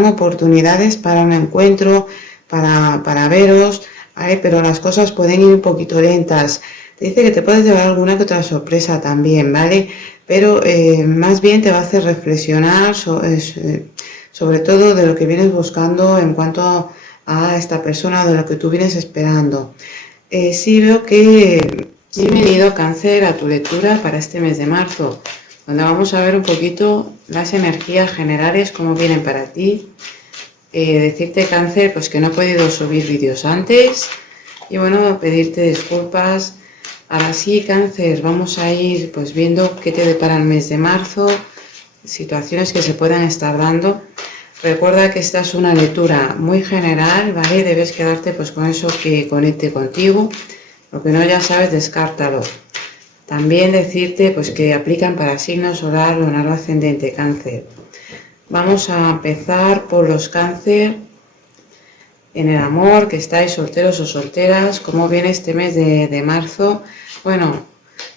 dan oportunidades para un encuentro, para veros, ¿vale? Pero las cosas pueden ir un poquito lentas. Te dice que te puedes llevar alguna que otra sorpresa también, ¿vale? Pero más bien te va a hacer reflexionar sobre todo de lo que vienes buscando en cuanto a esta persona, de lo que tú vienes esperando. Sí veo que bienvenido Cáncer a tu lectura para este mes de marzo, donde vamos a ver un poquito las energías generales, cómo vienen para ti. Decirte Cáncer, pues que no he podido subir vídeos antes y bueno, pedirte disculpas. Ahora sí, Cáncer, vamos a ir pues viendo qué te depara el mes de marzo, situaciones que se puedan estar dando. Recuerda que esta es una lectura muy general, ¿vale? Debes quedarte pues con eso que conecte contigo. Lo que no ya sabes, descártalo. También decirte pues que aplican para signo solar, lunar o ascendente, Cáncer. Vamos a empezar por los Cáncer en el amor, que estáis solteros o solteras. ¿Cómo viene este mes de marzo? Bueno,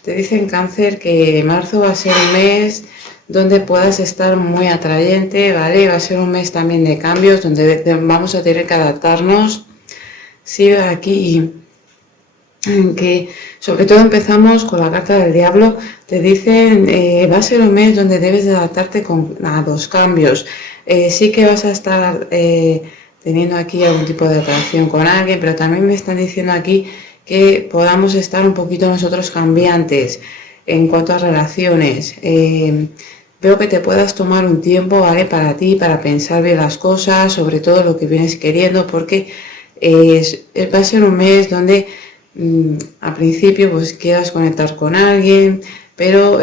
te dicen Cáncer que marzo va a ser un mes donde puedas estar muy atrayente, ¿vale? Va a ser un mes también de cambios, donde vamos a tener que adaptarnos. Sí, aquí que sobre todo empezamos con la carta del diablo. Te dicen va a ser un mes donde debes de adaptarte a los cambios. Sí que vas a estar teniendo aquí algún tipo de atracción con alguien, pero también me están diciendo aquí que podamos estar un poquito nosotros cambiantes en cuanto a relaciones. Veo que te puedas tomar un tiempo, ¿vale? Para ti, para pensar bien las cosas, sobre todo lo que vienes queriendo, porque va a ser un mes donde al principio pues quieras conectar con alguien, pero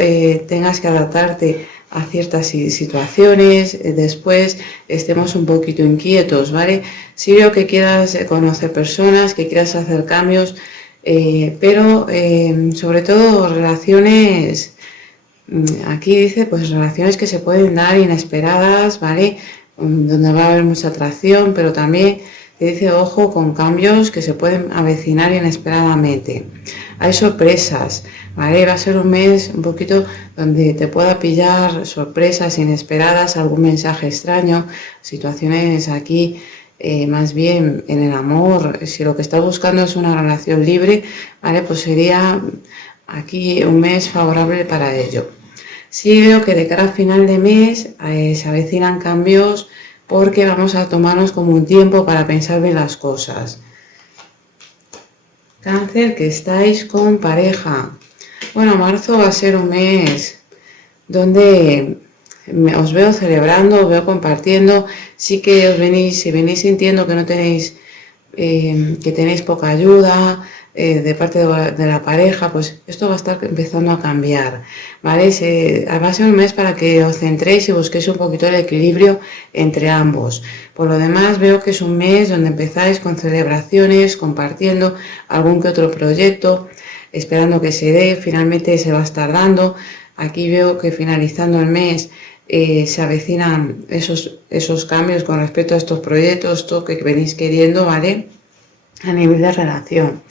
tengas que adaptarte a ciertas situaciones, después estemos un poquito inquietos, ¿vale? Sí veo que quieras conocer personas, que quieras hacer cambios, pero sobre todo relaciones, aquí dice pues relaciones que se pueden dar inesperadas, ¿vale? Donde va a haber mucha atracción, pero también te dice ojo con cambios que se pueden avecinar inesperadamente. Hay sorpresas, ¿vale? Va a ser un mes un poquito donde te pueda pillar sorpresas inesperadas, algún mensaje extraño, situaciones aquí más bien en el amor. Si lo que estás buscando es una relación libre, ¿vale? Pues sería aquí un mes favorable para ello. Sí veo que de cara a final de mes se avecinan cambios porque vamos a tomarnos como un tiempo para pensar bien las cosas. Cáncer, que estáis con pareja. Bueno, marzo va a ser un mes donde os veo celebrando, os veo compartiendo. Sí que si venís sintiendo que no tenéis, que tenéis poca ayuda de parte de la pareja, pues esto va a estar empezando a cambiar, ¿vale? Va a ser un mes para que os centréis y busquéis un poquito el equilibrio entre ambos. Por lo demás, veo que es un mes donde empezáis con celebraciones, compartiendo algún que otro proyecto, esperando que se dé, finalmente se va a estar dando. Aquí veo que finalizando el mes se avecinan esos cambios con respecto a estos proyectos, todo que venís queriendo, ¿vale? A nivel de relación.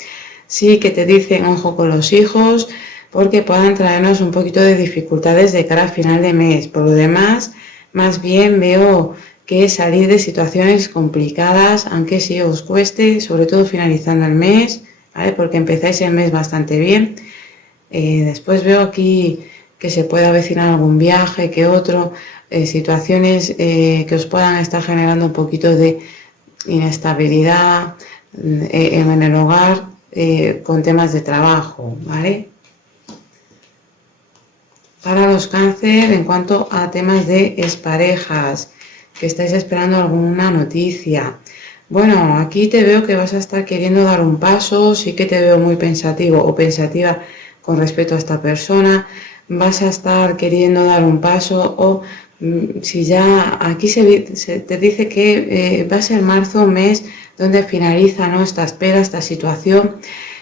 Sí que te dicen ojo con los hijos porque puedan traernos un poquito de dificultades de cara a final de mes. Por lo demás, más bien veo que salir de situaciones complicadas, aunque sí os cueste, sobre todo finalizando el mes, ¿vale? Porque empezáis el mes bastante bien. Después veo aquí que se puede avecinar algún viaje que otro, situaciones que os puedan estar generando un poquito de inestabilidad en el hogar, con temas de trabajo, ¿vale? Para los Cáncer, en cuanto a temas de exparejas, que estáis esperando alguna noticia. Bueno, aquí te veo que vas a estar queriendo dar un paso, sí que te veo muy pensativo o pensativa con respecto a esta persona, vas a estar queriendo dar un paso o si ya aquí se te dice que va a ser marzo un mes donde finaliza, ¿no?, esta espera, esta situación.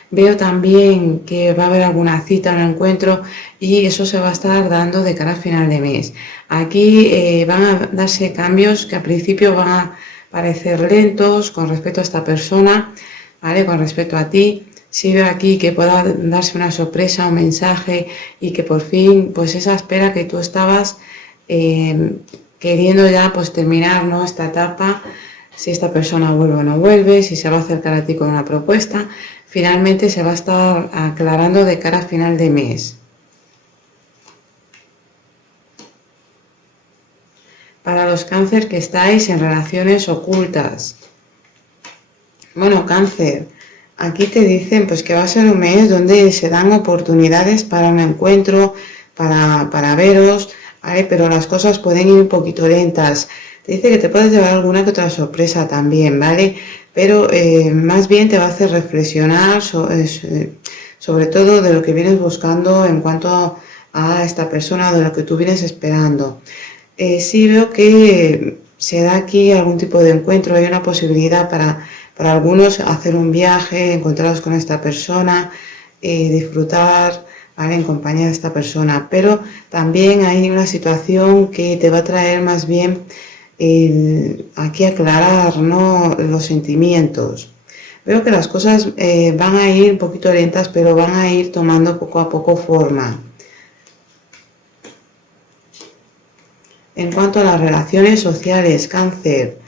Veo también que va a haber alguna cita, un encuentro y eso se va a estar dando de cara a final de mes. Aquí van a darse cambios que al principio van a parecer lentos con respecto a esta persona, ¿vale? Con respecto a ti. Sí veo aquí que pueda darse una sorpresa, un mensaje y que por fin, pues esa espera que tú estabas queriendo ya pues terminar, ¿no?, esta etapa, si esta persona vuelve o no vuelve, si se va a acercar a ti con una propuesta. Finalmente se va a estar aclarando de cara a final de mes. Para los cáncer que estáis en relaciones ocultas. Bueno, cáncer, aquí te dicen pues que va a ser un mes donde se dan oportunidades para un encuentro, para veros, ¿vale? Pero las cosas pueden ir un poquito lentas. Te dice que te puedes llevar alguna que otra sorpresa también, ¿vale? Pero más bien te va a hacer reflexionar sobre todo de lo que vienes buscando en cuanto a esta persona, de lo que tú vienes esperando. Sí veo que se da aquí algún tipo de encuentro, hay una posibilidad para algunos hacer un viaje, encontraros con esta persona, disfrutar, ¿vale?, en compañía de esta persona, pero también hay una situación que te va a traer más bien aquí aclarar, ¿no?, los sentimientos. Veo que las cosas van a ir un poquito lentas, pero van a ir tomando poco a poco forma. En cuanto a las relaciones sociales, cáncer,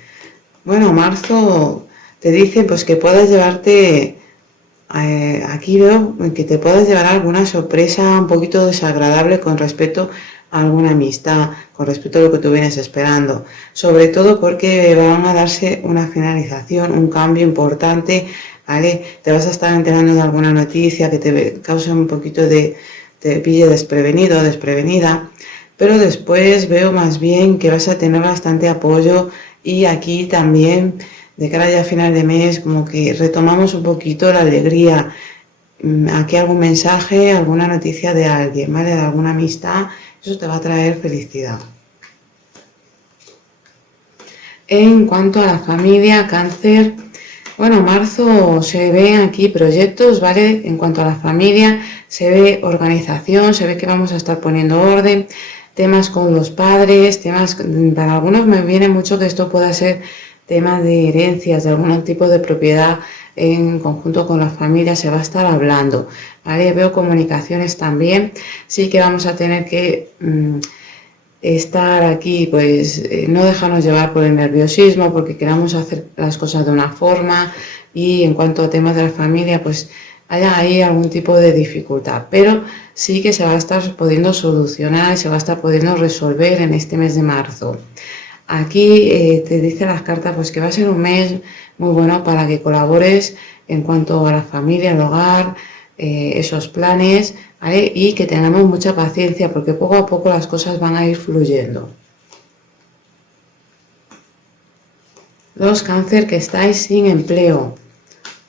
bueno, marzo te dicen pues que puedas llevarte, aquí veo que te puedas llevar alguna sorpresa un poquito desagradable con respecto a alguna amistad, con respecto a lo que tú vienes esperando, sobre todo porque van a darse una finalización, un cambio importante, ¿vale? Te vas a estar enterando de alguna noticia que te cause un poquito te pille desprevenido, desprevenida, pero después veo más bien que vas a tener bastante apoyo y aquí también de cara ya a final de mes como que retomamos un poquito la alegría. Aquí algún mensaje, alguna noticia de alguien, ¿vale?, de alguna amistad, eso te va a traer felicidad. En cuanto a la familia, cáncer, bueno, marzo se ven aquí proyectos, ¿vale? En cuanto a la familia, se ve organización, se ve que vamos a estar poniendo orden, temas con los padres, temas, para algunos me viene mucho que esto pueda ser temas de herencias, de algún tipo de propiedad en conjunto con la familia, se va a estar hablando, ¿vale? Veo comunicaciones también, sí que vamos a tener que estar aquí, pues no dejarnos llevar por el nerviosismo, porque queramos hacer las cosas de una forma, y en cuanto a temas de la familia, pues haya ahí algún tipo de dificultad, pero sí que se va a estar pudiendo solucionar, se va a estar pudiendo resolver en este mes de marzo. Aquí te dicen las cartas pues que va a ser un mes muy bueno para que colabores en cuanto a la familia, el hogar, esos planes, ¿vale? Y que tengamos mucha paciencia porque poco a poco las cosas van a ir fluyendo. Los cáncer que estáis sin empleo.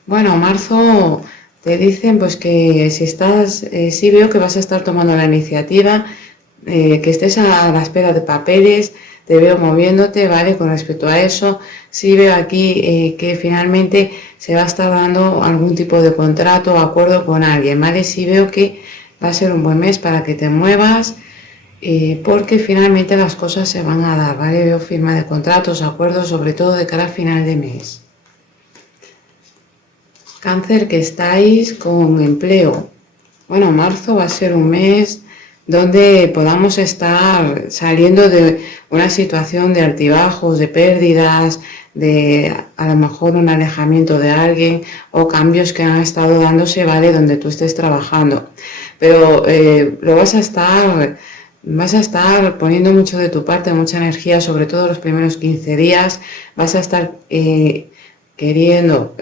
Bueno, marzo te dicen pues que si estás, sí veo que vas a estar tomando la iniciativa, que estés a la espera de papeles, te veo moviéndote, ¿vale? Con respecto a eso, sí veo aquí que finalmente se va a estar dando algún tipo de contrato o acuerdo con alguien, ¿vale? Sí veo que va a ser un buen mes para que te muevas, porque finalmente las cosas se van a dar, ¿vale? Veo firma de contratos, acuerdos, sobre todo de cara a final de mes. Cáncer que estáis con empleo. Bueno, marzo va a ser un mes donde podamos estar saliendo de una situación de altibajos, de pérdidas, de a lo mejor un alejamiento de alguien o cambios que han estado dándose, ¿vale?, donde tú estés trabajando. Pero lo vas a estar poniendo mucho de tu parte, mucha energía, sobre todo los primeros 15 días, vas a estar queriendo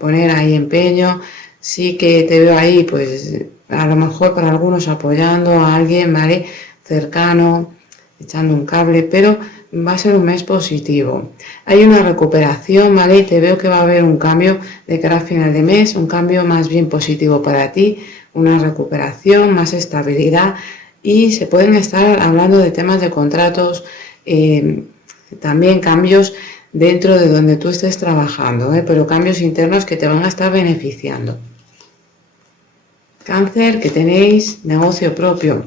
poner ahí empeño. Sí que te veo ahí, pues a lo mejor para algunos apoyando a alguien, ¿vale?, cercano, echando un cable, pero va a ser un mes positivo. Hay una recuperación, ¿vale? Y te veo que va a haber un cambio de cara a final de mes, un cambio más bien positivo para ti, una recuperación, más estabilidad, y se pueden estar hablando de temas de contratos, también cambios dentro de donde tú estés trabajando, pero cambios internos que te van a estar beneficiando. Cáncer que tenéis negocio propio.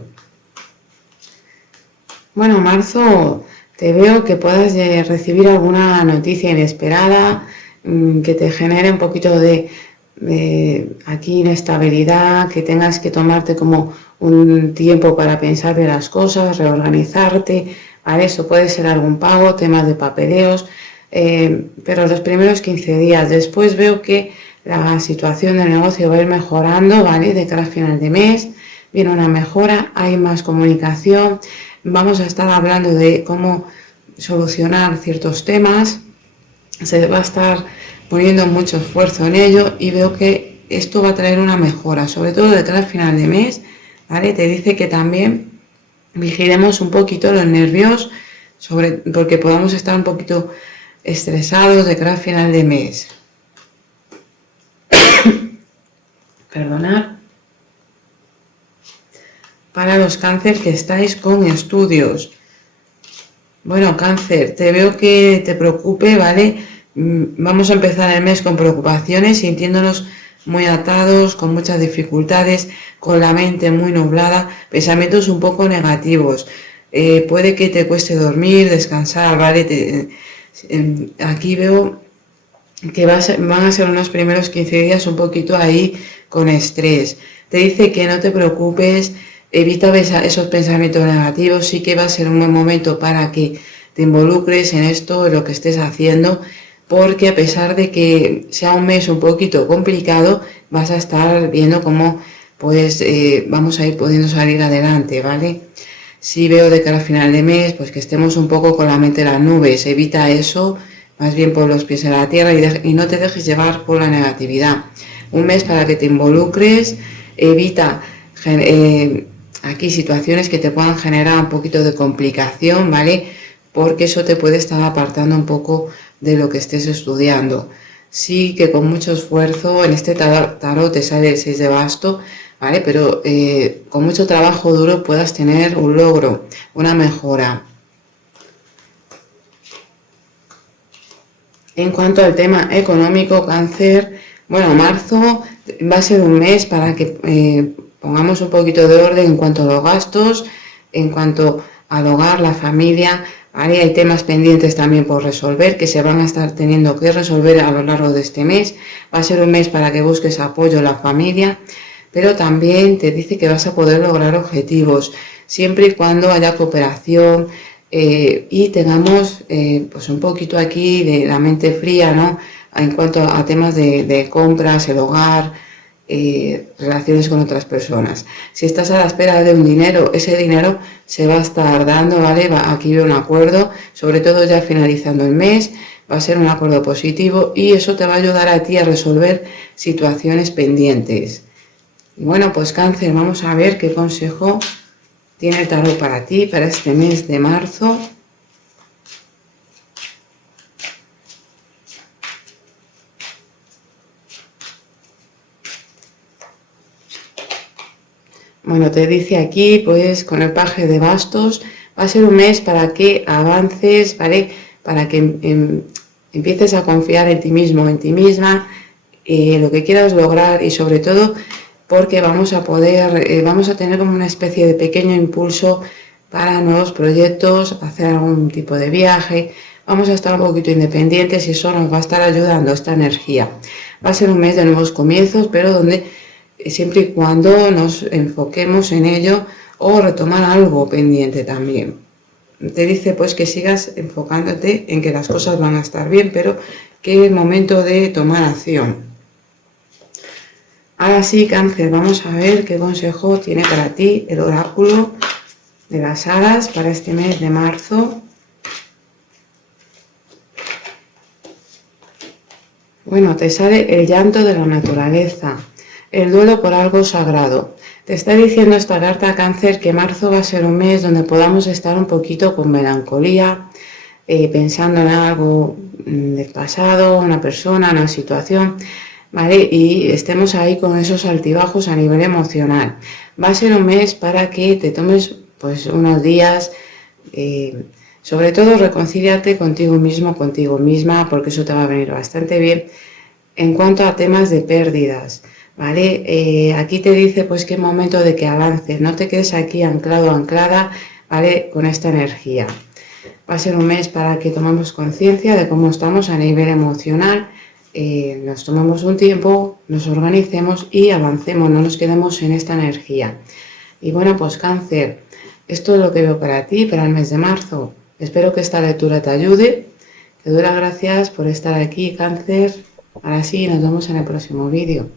Bueno, marzo te veo que puedas recibir alguna noticia inesperada, que te genere un poquito de aquí inestabilidad, que tengas que tomarte como un tiempo para pensar de las cosas, reorganizarte, ¿vale? Eso puede ser algún pago, temas de papeleos, pero los primeros 15 días. Después veo que la situación del negocio va a ir mejorando, ¿vale? De cara a final de mes, viene una mejora, hay más comunicación, vamos a estar hablando de cómo solucionar ciertos temas, se va a estar poniendo mucho esfuerzo en ello y veo que esto va a traer una mejora, sobre todo de cara al final de mes, ¿vale? Te dice que también vigilemos un poquito los nervios, porque podamos estar un poquito estresados de cara al final de mes. Perdonad. Para los cáncer que estáis con estudios. Bueno, cáncer, te veo que te preocupe, ¿vale? Vamos a empezar el mes con preocupaciones, sintiéndonos muy atados, con muchas dificultades, con la mente muy nublada, pensamientos un poco negativos. Puede que te cueste dormir, descansar, ¿vale? Aquí veo que van a ser unos primeros 15 días un poquito ahí con estrés. Te dice que no te preocupes, evita esos pensamientos negativos, sí que va a ser un buen momento para que te involucres en esto, en lo que estés haciendo, porque a pesar de que sea un mes un poquito complicado, vas a estar viendo cómo pues vamos a ir pudiendo salir adelante, ¿vale? Si veo de cara a final de mes, pues que estemos un poco con la mente en las nubes, evita eso, más bien por los pies en la tierra y no te dejes llevar por la negatividad. Un mes para que te involucres, evita aquí situaciones que te puedan generar un poquito de complicación, ¿vale? Porque eso te puede estar apartando un poco de lo que estés estudiando. Sí que con mucho esfuerzo, en este tarot te sale el 6 de basto, ¿vale? Pero con mucho trabajo duro puedas tener un logro, una mejora. En cuanto al tema económico, cáncer, bueno, marzo va a ser un mes para que pongamos un poquito de orden en cuanto a los gastos, en cuanto al hogar, la familia, ¿vale? Hay temas pendientes también por resolver que se van a estar teniendo que resolver a lo largo de este mes. Va a ser un mes para que busques apoyo en la familia, pero también te dice que vas a poder lograr objetivos, siempre y cuando haya cooperación, y tengamos pues un poquito aquí de la mente fría, ¿no? En cuanto a temas de compras, el hogar, relaciones con otras personas. Si estás a la espera de un dinero, ese dinero se va a estar dando, ¿vale? Aquí veo un acuerdo, sobre todo ya finalizando el mes, va a ser un acuerdo positivo y eso te va a ayudar a ti a resolver situaciones pendientes. Y bueno, pues cáncer, vamos a ver qué consejo tiene el tarot para ti, para este mes de marzo. Bueno, te dice aquí, pues con el paje de bastos, va a ser un mes para que avances, ¿vale? Para que empieces a confiar en ti mismo, en ti misma, lo que quieras lograr y sobre todo porque vamos a tener como una especie de pequeño impulso para nuevos proyectos, hacer algún tipo de viaje, vamos a estar un poquito independientes y eso nos va a estar ayudando, esta energía. Va a ser un mes de nuevos comienzos, pero donde siempre y cuando nos enfoquemos en ello o retomar algo pendiente también. Te dice pues que sigas enfocándote en que las cosas van a estar bien, pero que es momento de tomar acción. Ahora sí, cáncer, vamos a ver qué consejo tiene para ti el oráculo de las hadas para este mes de marzo. Bueno, te sale el llanto de la naturaleza, el duelo por algo sagrado. Te está diciendo esta carta, cáncer, que marzo va a ser un mes donde podamos estar un poquito con melancolía, pensando en algo del pasado, una persona, una situación, ¿vale? Y estemos ahí con esos altibajos a nivel emocional. Va a ser un mes para que te tomes pues unos días, sobre todo reconcíliate contigo mismo, contigo misma, porque eso te va a venir bastante bien. En cuanto a temas de pérdidas, ¿vale? Aquí te dice pues que es momento de que avances, no te quedes aquí anclado, anclada, ¿vale? Con esta energía. Va a ser un mes para que tomemos conciencia de cómo estamos a nivel emocional, nos tomemos un tiempo, nos organicemos y avancemos, no nos quedemos en esta energía. Y bueno, pues cáncer, Esto es lo que veo para ti, para el mes de marzo. Espero que esta lectura te ayude. Te doy las gracias por estar aquí, Cáncer. Ahora sí, nos vemos en el próximo vídeo.